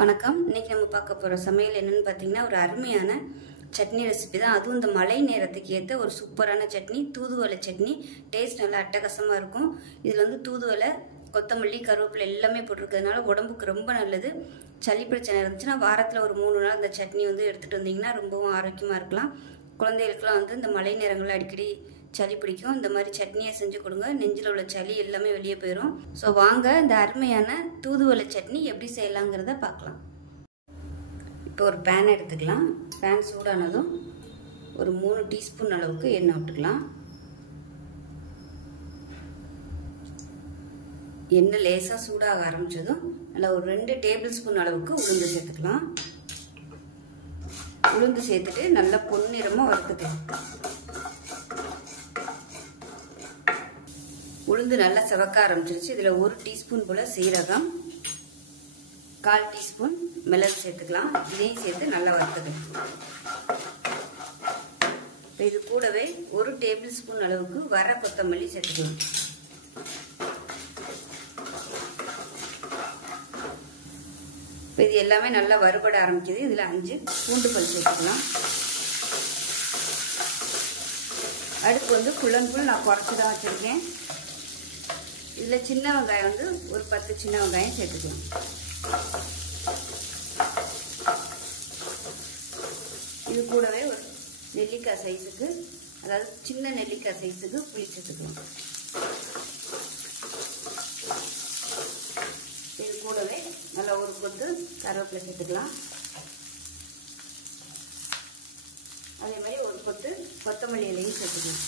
வணக்கம். இன்னைக்கு நம்ம பார்க்க போகிற சமையல் என்னன்னு பார்த்தீங்கன்னா, ஒரு அருமையான சட்னி ரெசிபி தான். அதுவும் இந்த மழை நேரத்துக்கு ஏற்ற ஒரு சூப்பரான சட்னி, தூதுவளை சட்னி. டேஸ்ட் நல்லா அட்டகாசமாக இருக்கும். இதில் வந்து தூதுவளை, கொத்தமல்லி, கருவேப்பிலை எல்லாமே போட்டிருக்கிறதுனால உடம்புக்கு ரொம்ப நல்லது. சளி பிரச்சனை இருந்துச்சுன்னா வாரத்தில் ஒரு 3 நாள் இந்த சட்னி வந்து எடுத்துகிட்டு வந்தீங்கன்னா ரொம்பவும் ஆரோக்கியமாக இருக்கலாம். குழந்தைகளுக்குலாம் வந்து இந்த மழை நேரங்களில் அடிக்கடி சளி பிடிக்கும். இந்த மாதிரி சட்னியை செஞ்சு கொடுங்க. நெஞ்சில் உள்ள சளி எல்லாமே வெளியே போயிடும். ஸோ வாங்க இந்த அருமையான தூதுவளை சட்னி எப்படி செய்யலாங்கிறத பார்க்கலாம். இப்போ ஒரு பேன் எடுத்துக்கலாம். பேன் சூடானதும் ஒரு 3 டீஸ்பூன் அளவுக்கு எண்ணெய் விட்டுக்கலாம். எண்ணெய் லேசாக சூடாக ஆரம்பித்ததும் நல்லா ஒரு 2 டேபிள் ஸ்பூன் அளவுக்கு உளுந்து சேர்த்துக்கலாம். உளுந்து சேர்த்துட்டு நல்லா பொன்னிறமாக வறுத்துக்கலாம். உளுந்து நல்லா செவக்க ஆரம்பிச்சிருச்சு. இதில் 1 டீஸ்பூன் போல் சீரகம், 1/4 டீஸ்பூன் மிளகு சேர்த்துக்கலாம். இதையும் சேர்த்து நல்லா வறுத்துக்கலாம். இப்போ இது கூடவே 1 டேபிள் ஸ்பூன் அளவுக்கு வர கொத்தமல்லி சேர்த்துக்கலாம். இப்போ இது எல்லாமே நல்லா வறுபட ஆரம்பிக்குது. இதில் 5 பூண்டு பல் சேர்த்துக்கலாம். அடுப்பு வந்து ஃபுல் அண்ட் ஃபுல் நான் குறைச்சி தான் வச்சுருக்கேன். இதில் சின்ன வெங்காயம் வந்து ஒரு 10 சின்ன வெங்காயம் சேர்த்துக்கலாம். இது கூடவே ஒரு நெல்லிக்காய் சைஸுக்கு, அதாவது சின்ன நெல்லிக்காய் சைஸுக்கு புளி சேர்த்துக்கலாம். இது கூடவே நல்லா ஒரு கொத்து கருவேப்பிலை சேர்த்துக்கலாம். அதே மாதிரி ஒரு கொத்து கொத்தமல்லி இலையும் சேர்த்துக்கலாம்.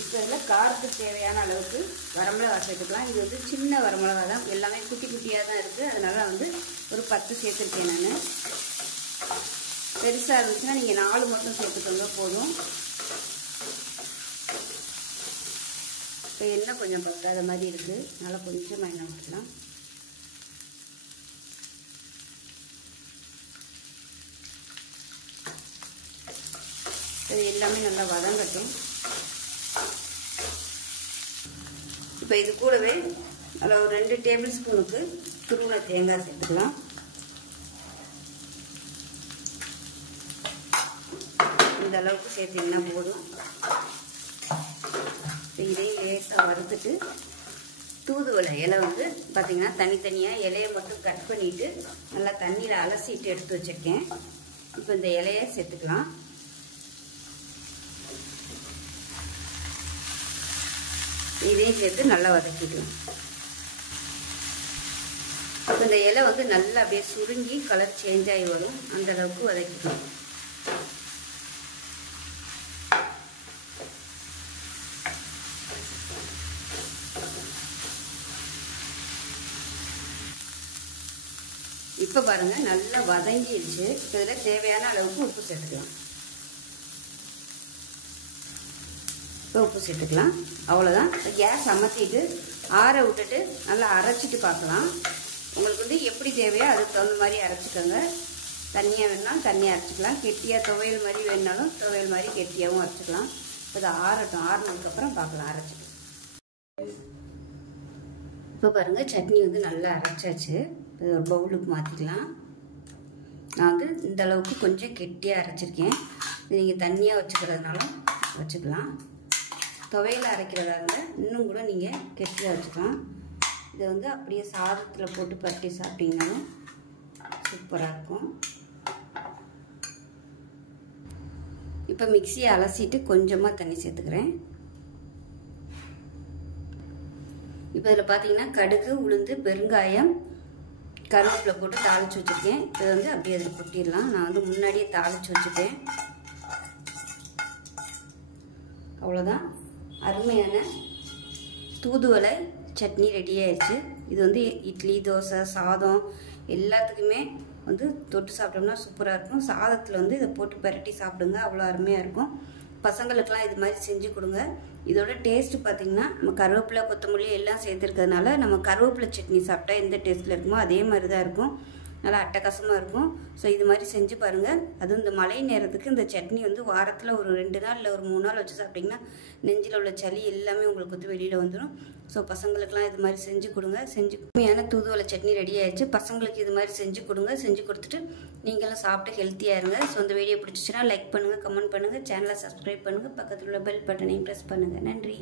இப்போ இதில் காரத்துக்கு தேவையான அளவுக்கு வரமிளகா சேர்த்துக்கலாம். இது வந்து சின்ன வரமிளகா தான், எல்லாமே குட்டி குட்டியாக தான் இருக்குது. அதனால் வந்து ஒரு 10 சேர்த்துருக்கேன் நான். பெருசாக இருந்துச்சுன்னா நீங்கள் 4 மட்டும் சேர்த்துக்கோங்க போதும். இப்போ எண்ணெய் கொஞ்சம் பத்தாத மாதிரி இருக்குது, நல்லா கொஞ்சமாக எண்ணெய் ஊற்றலாம். இது எல்லாமே நல்லா வதங்கட்டும். இப்போ இது கூடவே அதில் ஒரு 2 டேபிள் ஸ்பூனுக்கு துருவின தேங்காய் சேர்த்துக்கலாம். இந்த அளவுக்கு சேர்த்திங்கன்னா போதும். இதையும் லேசாக வறுத்துட்டு தூதுவளை இலை வந்து பார்த்திங்கன்னா தனித்தனியாக இலையை மட்டும் கட் பண்ணிவிட்டு நல்லா தண்ணியில் அலசிட்டு எடுத்து வச்சுருக்கேன். இப்போ இந்த இலையை சேர்த்துக்கலாம். இதையும் சேர்த்து நல்லா வதக்கிக்கலாம். இப்போ இந்த இலை வந்து நல்லா அப்படியே சுருங்கி கலர் சேஞ்ச் ஆகி வரும், அந்த அளவுக்கு வதக்கிக்கலாம். இப்போ பாருங்க நல்லா வதங்கிடுச்சு. இப்போ இதில் தேவையான அளவுக்கு உப்பு சேர்த்துக்கலாம். இப்போ உப்பு சேர்த்துக்கலாம். அவ்வளோதான். கேஸ் அமர்த்திட்டு ஆற விட்டுட்டு நல்லா அரைச்சிட்டு பார்க்கலாம். உங்களுக்கு வந்து எப்படி தேவையோ அதுக்கு தகுந்த மாதிரி அரைச்சிக்கோங்க. தண்ணியாக வேணுனாலும் தண்ணியாக அரைச்சிக்கலாம். கெட்டியாக துவையல் மாதிரி வேணுனாலும் துவையல் மாதிரி கெட்டியாகவும் அரைச்சிக்கலாம். இப்போ இதை ஆறட்டும். ஆறினதுக்கப்புறம் பார்க்கலாம் அரைச்சிட்டு. இப்போ பாருங்கள் சட்னி வந்து நல்லா அரைச்சாச்சு. இது ஒரு பவுலுக்கு மாற்றிக்கலாம். நான் வந்து இந்த அளவுக்கு கொஞ்சம் கெட்டியாக அரைச்சிருக்கேன். இது நீங்கள் தண்ணியாக வச்சுக்கிறதுனாலும் வச்சுக்கலாம். துவையில் அரைக்கிறதா இருந்தால் இன்னும் கூட நீங்கள் கெட்டியாக வச்சுக்கலாம். இதை வந்து அப்படியே சாதத்தில் போட்டு பரட்டி சாப்பிட்டீங்கன்னாலும் சூப்பராக இருக்கும். இப்போ மிக்சியை அலசிட்டு கொஞ்சமாக தண்ணி சேர்த்துக்கிறேன். இப்போ இதில் பார்த்தீங்கன்னா கடுகு, உளுந்து, பெருங்காயம், கருவேப்பிலை போட்டு தாளித்து வச்சுருக்கேன். இதை வந்து அப்படியே அதில் கொட்டிடலாம். நான் வந்து முன்னாடியே தாளித்து வச்சுட்டேன். அவ்வளோதான். அருமையான தூதுவளை சட்னி ரெடி ஆயிடுச்சு. இது வந்து இட்லி, தோசை, சாதம் எல்லாத்துக்குமே வந்து தொட்டு சாப்பிட்டோம்னா சூப்பராக இருக்கும். சாதத்தில் வந்து இதை போட்டு பரட்டி சாப்பிடுங்க, அவ்வளோ அருமையாக இருக்கும். பசங்களுக்கெல்லாம் இது மாதிரி செஞ்சு கொடுங்க. இதோட டேஸ்ட்டு பார்த்திங்கன்னா நம்ம கருவேப்பிலை, கொத்தமல்லி எல்லாம் சேர்த்துருக்கிறதுனால நம்ம கருவேப்பிலை சட்னி சாப்பிட்டா எந்த டேஸ்ட்டில் இருக்குமோ அதே மாதிரி தான் இருக்கும். நல்லா அட்டகாசமாக இருக்கும். ஸோ இது மாதிரி செஞ்சு பாருங்கள். அதுவும் இந்த மழை நேரத்துக்கு இந்த சட்னி வந்து வாரத்தில் ஒரு 2 நாள் இல்லை ஒரு 3 நாள் வச்சு சாப்பிட்டிங்கன்னா நெஞ்சில் உள்ள சளி எல்லாமே உங்களுக்கு வந்து வெளியில் வந்துடும். ஸோ பசங்களுக்கெலாம் இது மாதிரி செஞ்சு கொடுங்க. உண்மையான தூதுவளை சட்னி ரெடி ஆயிடுச்சு. பசங்களுக்கு இது மாதிரி செஞ்சு கொடுங்க. செஞ்சு கொடுத்துட்டு நீங்களும் சாப்பிட்டு ஹெல்த்தியாக இருங்க. ஸோ இந்த வீடியோ பிடிச்சிச்சுன்னா லைக் பண்ணுங்கள், கமெண்ட் பண்ணுங்கள், சேனலை சப்ஸ்கிரைப் பண்ணுங்கள், பக்கத்தில் உள்ள பெல் பட்டனையும் ப்ரெஸ் பண்ணுங்கள். நன்றி.